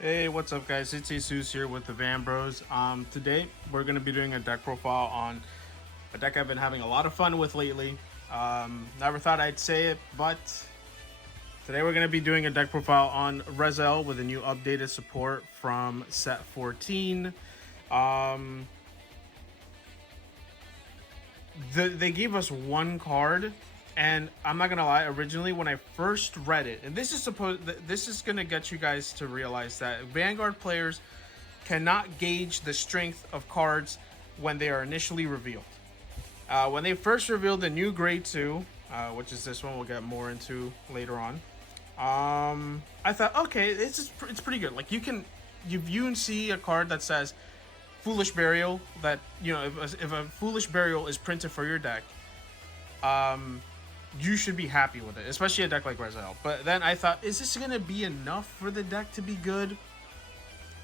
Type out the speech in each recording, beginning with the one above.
Hey, what's up, guys? It's Jesus here with the Van Bros. Today we're gonna be doing a deck profile on a deck I've been having a lot of fun with lately. Never thought I'd say it, but today we're gonna be doing a deck profile on Rezelle with a new updated support from set 14. Um, they gave us one card, and I'm not gonna lie. Originally, when I first read it, and this is gonna get you guys to realize that Vanguard players cannot gauge the strength of cards when they are initially revealed. When they first revealed the new Grade 2, which is this one, we'll get more into later on. I thought, okay, it's pretty good. Like you can see a card that says Foolish Burial. That if a Foolish Burial is printed for your deck, you should be happy with it, especially a deck like Rezael. But then I thought, is this gonna be enough for the deck to be good?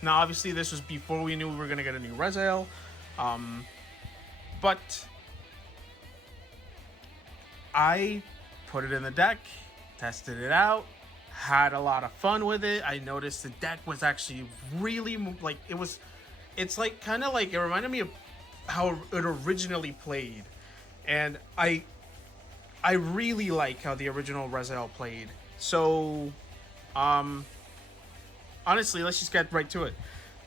Now, obviously, this was before we knew we were gonna get a new Rezael, but I put it in the deck, tested it out, had a lot of fun with it. I noticed the deck was actually really like it was. It's like kind of like it reminded me of how it originally played, and I really like how the original Rezael played. So, honestly, let's just get right to it.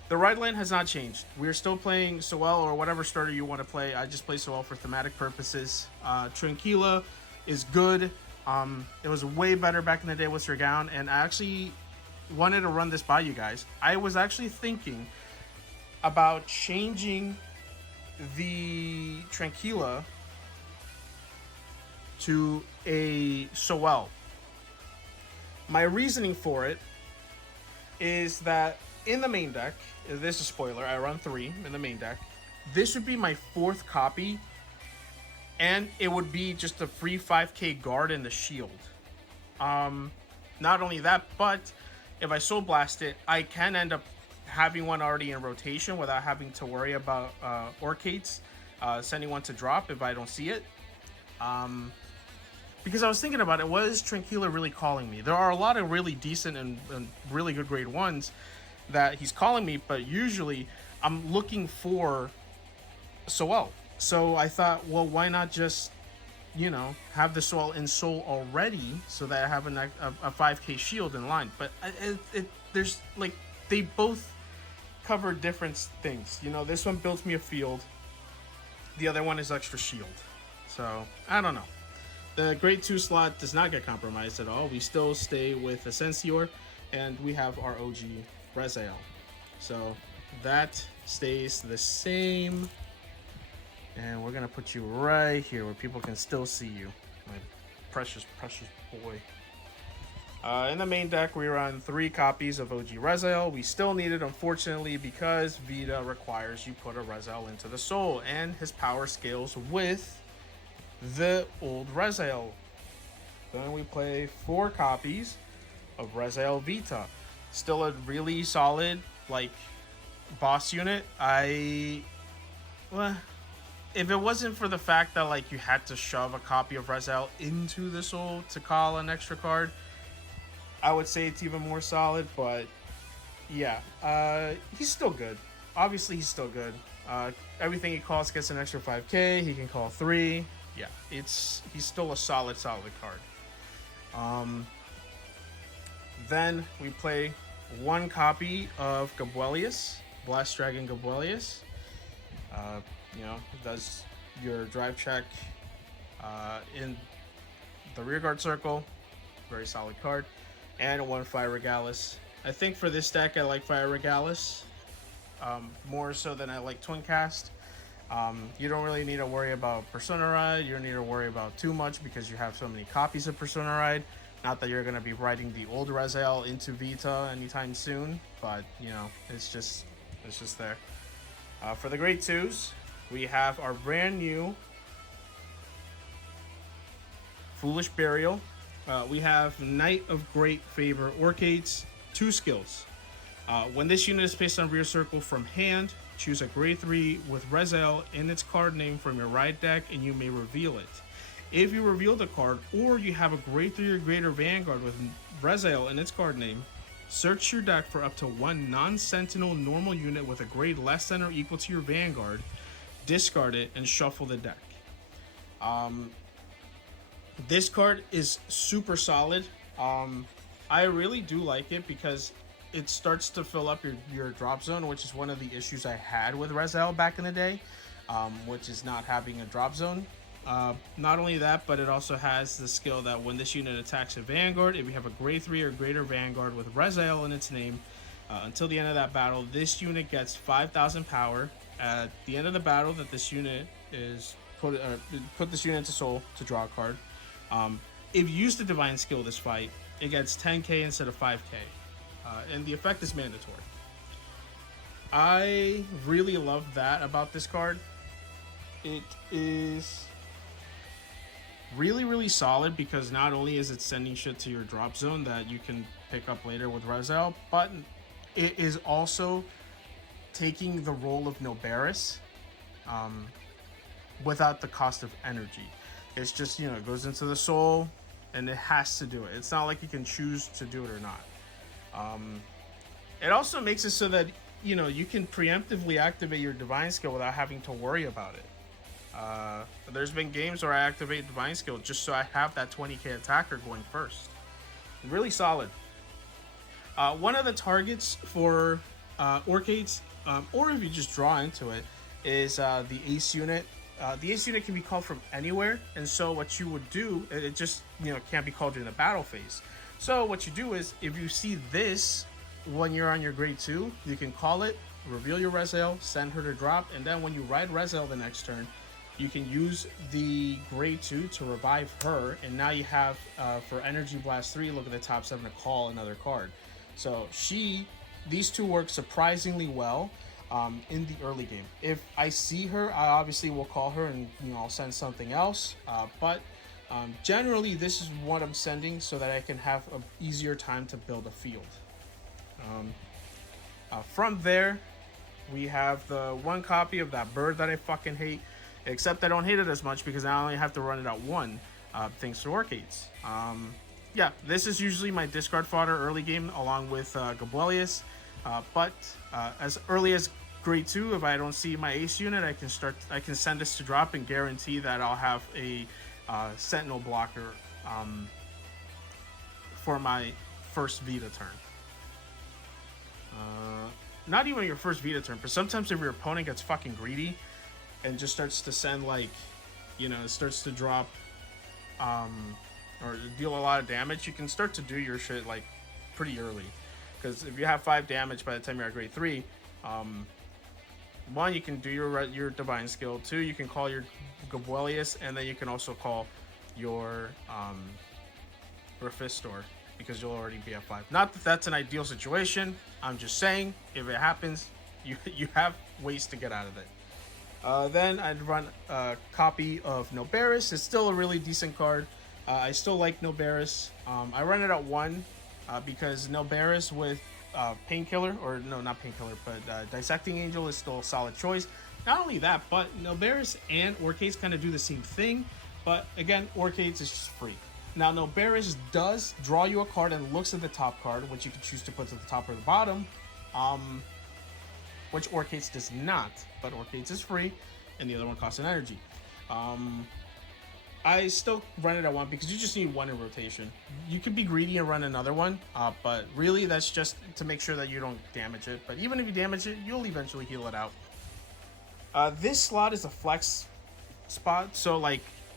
The ride line has not changed. We're still playing Soel or whatever starter you want to play. I just play Soel for thematic purposes. Tranquila is good. It was way better back in the day with Sirgown, and I actually wanted to run this by you guys. I was actually thinking about changing the Tranquila to a Soel. My reasoning for it is that in the main deck, this is a spoiler, I run 3 in the main deck. This would be my 4th copy, and it would be just a free 5k guard in the shield. Not only that, but if I Soul Blast it, I can end up having one already in rotation without having to worry about Orcates sending one to drop if I don't see it. Because I was thinking about it, what is Tranquila really calling me? There are a lot of really decent and really good grade 1s that he's calling me, but usually I'm looking for Soel. So I thought, well, why not just, have the Soel in Soul already so that I have a 5k shield in line. But there's like, they both cover different things. This one builds me a field. The other one is extra shield. So, I don't know. The grade 2 slot does not get compromised at all. We still stay with Ascensior, and we have our OG Rezael. So that stays the same. And we're going to put you right here where people can still see you. My precious, precious boy. In the main deck, we run 3 copies of OG Rezael. We still need it, unfortunately, because Vita requires you put a Rezael into the soul, and his power scales with the old Rezael. Then we play 4 copies of Rezael Vita. Still a really solid, boss unit. If it wasn't for the fact that you had to shove a copy of Rezael into the soul to call an extra card, I would say it's even more solid. But yeah, he's still good. Obviously, he's still good. Everything he calls gets an extra 5k. He can call 3. Yeah, he's still a solid card. Then we play 1 copy of Gabuelius, Blast Dragon Gabuelius. Does your drive check in the rearguard circle. Very solid card. And 1 Fire Regalis. I think for this deck, I like Fire Regalis more so than I like Twin Cast. You don't really need to worry about Persona Ride. You don't need to worry about too much because you have so many copies of Persona Ride. Not that you're going to be writing the old Rezael into Vita anytime soon, but it's just there. For the grade 2s, we have our brand new Foolish Burial. We have Knight of Great Favor Orcates, 2 skills. When this unit is placed on rear circle from hand, choose a grade 3 with Rezael in its card name from your ride deck, and you may reveal it. If you reveal the card, or you have a grade 3 or greater Vanguard with Rezael in its card name, Search your deck for up to one non-sentinel normal unit with a grade less than or equal to your Vanguard, discard it, and shuffle the deck. This card is super solid. I really do like it because it starts to fill up your drop zone, which is one of the issues I had with Rezael back in the day, which is not having a drop zone. Not only that, but it also has the skill that when this unit attacks a Vanguard, if you have a grade 3 or greater Vanguard with Rezael in its name, until the end of that battle, this unit gets 5,000 power. At the end of the battle that this unit is put this unit into soul to draw a card. If you use the divine skill this fight, it gets 10k instead of 5k. And the effect is mandatory. I really love that about this card. It is really, really solid because not only is it sending shit to your drop zone that you can pick up later with Rezael, but it is also taking the role of Noberis without the cost of energy. It's just, it goes into the soul and it has to do it. It's not like you can choose to do it or not. It also makes it so that, you can preemptively activate your divine skill without having to worry about it. There's been games where I activate divine skill just so I have that 20k attacker going first. Really solid. One of the targets for Orcates, or if you just draw into it, is the Ace unit. The Ace unit can be called from anywhere, and so what you would do, it just can't be called during the battle phase. So what you do is, if you see this when you're on your grade 2, you can call it, reveal your Rezael, send her to drop, and then when you ride Rezael the next turn, you can use the grade 2 to revive her, and now you have, for Energy Blast 3, look at the top 7 to call another card. So these two work surprisingly well in the early game. If I see her, I obviously will call her and I'll send something else, but generally this is what I'm sending so that I can have an easier time to build a field. From there, we have the one copy of that bird that I fucking hate, except I don't hate it as much because I only have to run it out one, thanks to Orcates. Yeah, this is usually my discard fodder early game along with Gabuelius, but as early as grade 2, if I don't see my Ace unit, I can send this to drop and guarantee that I'll have a Sentinel blocker for my first Vita turn. Not even your first Vita turn, but sometimes if your opponent gets fucking greedy and just starts to send it starts to drop or deal a lot of damage, you can start to do your shit pretty early. Because if you have 5 damage by the time you're at grade 3, 1, you can do your divine skill. 2, you can call your Gabuelius, and then you can also call your Refistor, because you'll already be at 5. Not that that's an ideal situation. I'm just saying, if it happens, you have ways to get out of it. Then I'd run a copy of Noberis. It's still a really decent card. I still like Noberis. I run it at 1 because Noberis with Painkiller, or no, not Painkiller, but Dissecting Angel is still a solid choice. Not only that, but Noberis and Orcates kind of do the same thing, but again, Orcates is just free. Now, Noberis does draw you a card and looks at the top card, which you can choose to put to the top or the bottom, which Orcates does not, but Orcates is free, and the other one costs an energy. I still run it at 1 because you just need 1 in rotation. You could be greedy and run another one, but really that's just to make sure that you don't damage it. But even if you damage it, you'll eventually heal it out. This slot is a flex spot, so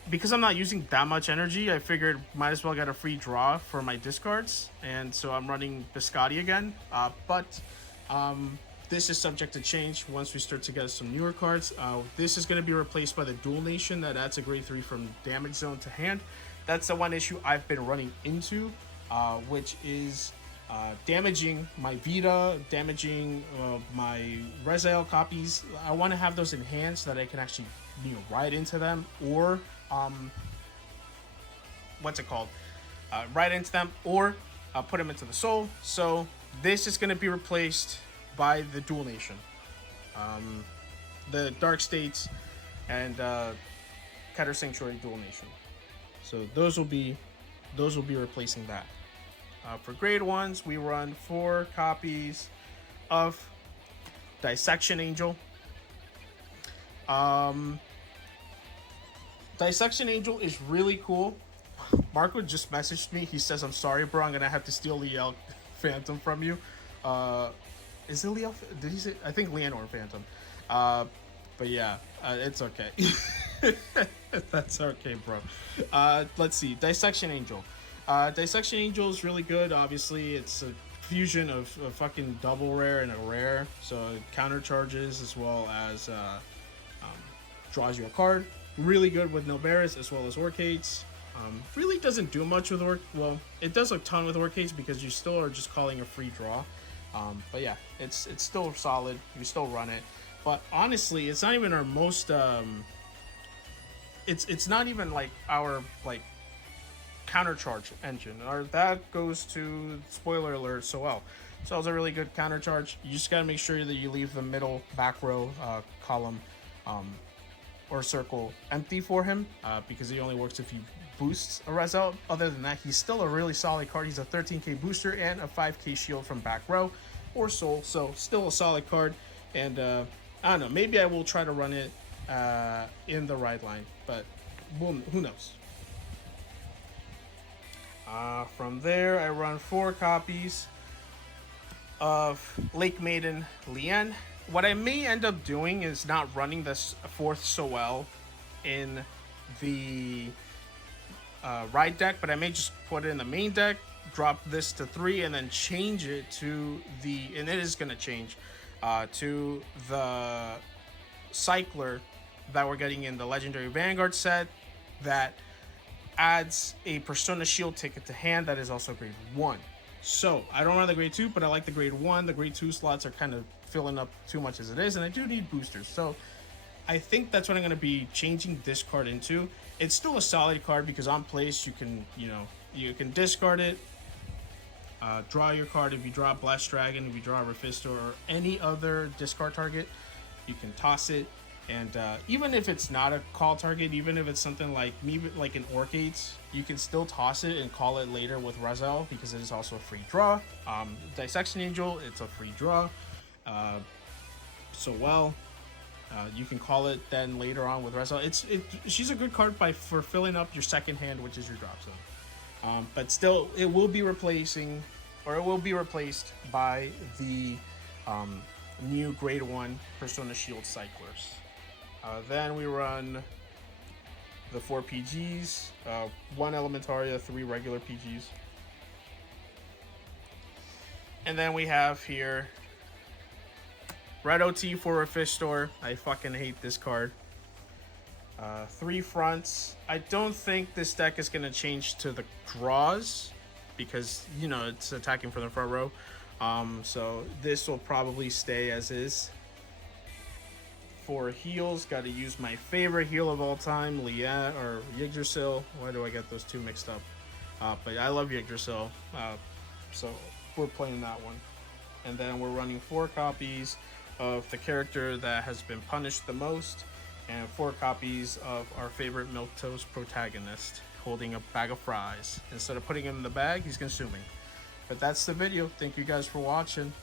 because I'm not using that much energy, I figured might as well get a free draw for my discards, and so I'm running Biscotti again. But this is subject to change once we start to get some newer cards. This is going to be replaced by the Dual Nation that adds a grade 3 from damage zone to hand. That's the one issue I've been running into, which is damaging my Vita, damaging my Rezael copies. I want to have those in hand so that I can actually ride into them, or ride into them, or put them into the soul. So this is going to be replaced by the Dual Nation, the Dark States and Keter Sanctuary Dual Nation. So those will be replacing that. For grade 1s, we run 4 copies of Dissection Angel. Dissection Angel is really cool. Marco just messaged me. He says, "I'm sorry, bro. I'm gonna have to steal Liel Phantom from you." Is it Liel? Did he say? I think Leonor Phantom. But yeah, it's okay. That's okay, bro. Let's see. Dissection Angel. Dissection Angel is really good. Obviously, it's a fusion of a fucking double rare and a rare. So it counter charges as well as draws you a card. Really good with Noberis as well as Orcates. Really doesn't do much with well, it does a ton with Orcates because you still are just calling a free draw. But yeah, it's still solid. You still run it. But honestly, it's not even our most it's not even like our like counter charge engine. That goes to, spoiler alert, Soel. So it's a really good counter charge. You just gotta make sure that you leave the middle back row column or circle empty for him, because he only works if he boosts a Rezael. Other than that, he's still a really solid card. He's a 13k booster and a 5k shield from back row or soul, so still a solid card. And I don't know, maybe I will try to run it in the ride line, but who knows. From there, I run 4 copies of Lake Maiden Lien. What I may end up doing is not running this 4th Soel in the ride deck, but I may just put it in the main deck, drop this to 3, and then change it to and it is going to change to the Cycler that we're getting in the Legendary Vanguard set that adds a Persona Shield ticket to hand that is also grade 1. So I don't run the grade 2, but I like the grade 1. The grade 2 slots are kind of filling up too much as it is, and I do need boosters. So I think that's what I'm going to be changing this card into. It's still a solid card because on place you can, you can discard it, draw your card. If you draw Blessed Dragon, if you draw Rephisto or any other discard target, you can toss it. And even if it's not a call target, even if it's something like like an Orcates, you can still toss it and call it later with Rezael because it is also a free draw. Dissection Angel, it's a free draw. You can call it then later on with Rezael. She's a good card for filling up your second hand, which is your drop zone. But still, it will be replaced by the new grade 1 Persona Shield Cyclers. Then we run the 4 PGs, 1 Elementaria, 3 regular PGs. And then we have here Red OT for a Fish Store. I fucking hate this card. 3 fronts. I don't think this deck is going to change to the draws because, it's attacking from the front row. So this will probably stay as is. For heals, got to use my favorite heal of all time, Leah or Yggdrasil. Why do I get those two mixed up? But I love Yggdrasil, so we're playing that one. And then we're running 4 copies of the character that has been punished the most, and 4 copies of our favorite milquetoast protagonist, holding a bag of fries. Instead of putting him in the bag, he's consuming. But that's the video. Thank you guys for watching.